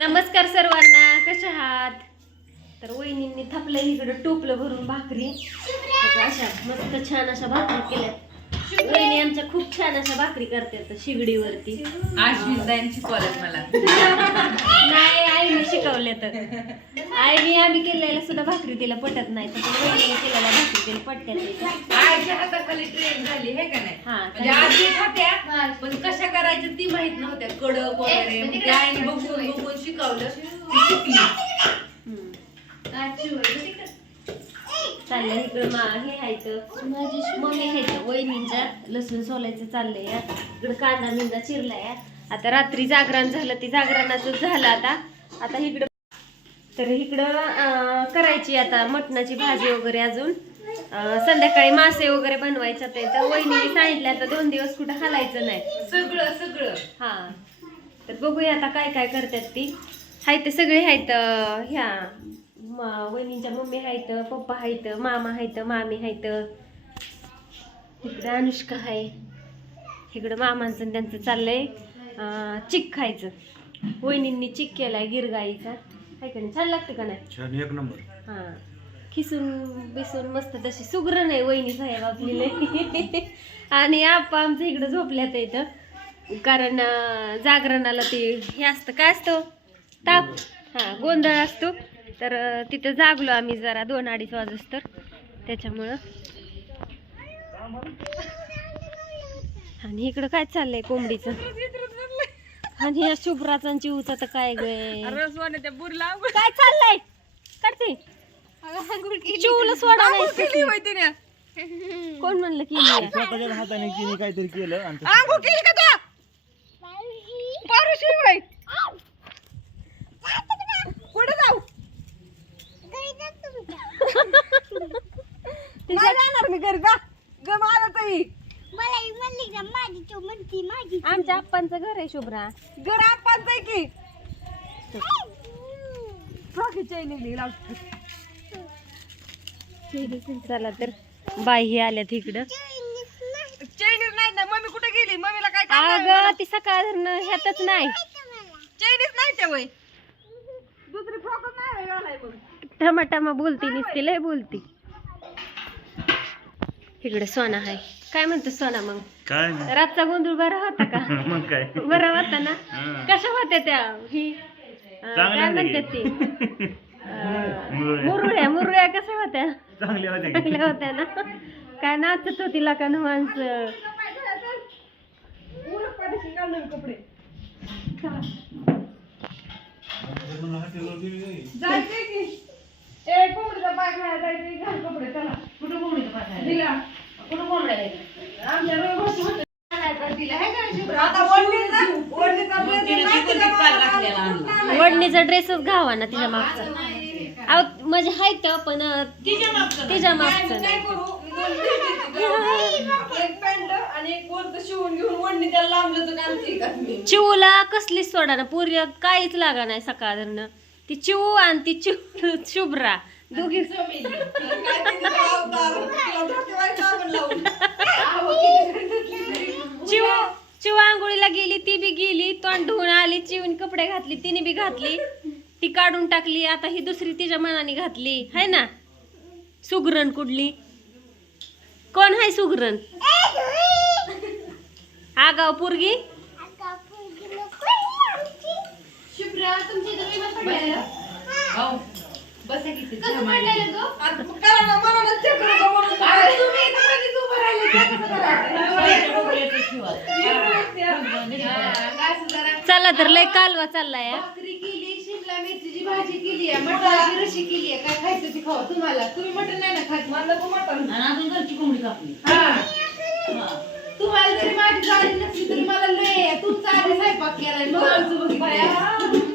नमस्कार सर्वांना कशा आहात? तर वहिनींनी थापलं इकडं टोपलं भरून भाकरी. अशा मस्त छान अशा भाकरी केल्यात. वहिनी आमच्या खूप छान अशा भाकरी करतात शिगडीवरती. मला. नाही आईने शिकवले तर. आईने आम्ही केलेल्या सुद्धा भाकरी तिला पटत नाही. तर वहिनीने केलेल्या भाकरी तिला पटतात आईच्या हाताखाली ट्रेन झाली हे का नाही? हा म्हणजे पण कशा करायच्या ती माहीत नव्हत्या कडक वगैरे. त्या आईने बघून बघून शिकवलं. ती शिकली. हम्म. चाललंय इकडं मा हे हायचं मम्मी हायचं वहिनींच्या लसूण सोलायचं चाललंय. इकडं कांदा मिंदा चिरलाय. या. आता रात्री जागरण झालं. ते जागरणाचं झालं आता. आता इकडं तर इकडं करायची आता मटणाची भाजी वगैरे अजून. संध्याकाळी मासे वगैरे बनवायचे ते. तर वहिनीने सांगितलं आता दोन दिवस कुठं हलायचं नाही. सगळं सगळं. हा. तर बघूया आता काय काय करतात ती. हाय ते सगळे आहेत ह्या म- वहिनींच्या मम्मी आहेत पप्पा आहेत मामा आहेत मामी आहेत इकडं अनुष्का आहे इकडं मामांचं आणि त्यांचं चाललंय चिक खायचं. वहिनींनी चिक केलाय गिरगाईचा. आहे का नाही? छान लागतं का नाही? छान एक नंबर. हा. खिसून बिसून मस्त तशी सुग्र नाही वहिनी साहेब आपली. आणि आप्पा आमचं इकडं झोपल्यात इथं कारण जागरणाला ते हे असतं काय असतं? ताप. हा गोंधळ असतो. तर तिथं जागलो आम्ही जरा दोन अडीच वाजस तर. त्याच्यामुळं. आणि इकडं काय चाललंय कोंबडीचं? आणि या शुभ्राचा चिवचा तर काय गे? काय चाललंय? काढते. चिवला सोडा नाही कोण म्हणलं की स्वतःच्या हाताने तिने काहीतरी केलं आणि कुठे जाऊ. जाणार मी घरी जा. ग मला ताई आमच्या आप्पांचं घर आहे शुभ्रा. घर आपण जाय की. चैन लावतो चला तर बाई ही आल्यात इकडं. चायनीज नाही ना मम्मी कुठे गेली? मम्मीला काय काम अगं ती सकाळ ह्यातच नाही. चायनीज नाही ते वय. दुसरी फ्रॉकच नाही घालाय मग. टमाटामा बोलती नुसती लय बोलती. इकडे सोना आहे काय म्हणतो सोना मग? काय नाही. रातचा गोंधळ बरा होता का? मग काय? बरा होता ना? हा. कशा होत्या त्या? ही अं, चांगल्या काय म्हणतात ती? मुरळ्या. मुरळ्या कशा होत्या चांगल्या होत्या? चांगल्या होत्या ना काय नाचत होती का माणसं कपडे जायचे की ए कोंबडीचा पाय खायला जायचे घाल कपडे चला कुठं कोंबडीचा पाय दिला कुठं कोंबड्या आमच्या रविवारची होते. दिला आहे का शुभ्रा? आता वडणीचा वडणीचा blazzer नाही तिला मला वडणीचा ड्रेसच घावा ना तिच्या मागचा अहो म्हणजे हायत पण अं, तिच्या मागचं काय नाही. करू? मी दोन dress घेते. एक पॅन्ट आणि एक वरचं शिवून घेऊन वडणी त्याला लांबलं तर काम ठीक आहे? मी चिवला कसलीच सोडा ना पूर्वी काहीच लागा नाही सकाळनं. ती चिव आणि ती चिव शुभ्रा. दोघी काय तिने अवतार, तिला धोकेबाज आपण लावून. आहो, किती चिव चिव आंघोळीला गेली ती बी गेली तोंड धुवून आली चिवून कपडे घातली तिने बी घातली. ती काढून टाकली आता ही दुसरी तिच्या मनाने घातली है ना सुगरण कुठली कोण हाय सुगरण आगाव पोरगी? चला तर लय कालवा चाललाय हा. भाकरी केली शिमला मिरचीची भाजी केली आहे मटणाची रशी केली आहे काय खायचं ते खावा तुम्हाला तुम्ही मटण नाही ना खात मला नको मटण अजून घरची कोंबडी कापली हा. तुम्हाला जरी माझी गाडी नसली तरी मला लय आहे. तुमचा आधी स्वयंपाक केलाय मग आमचं बघितलंय.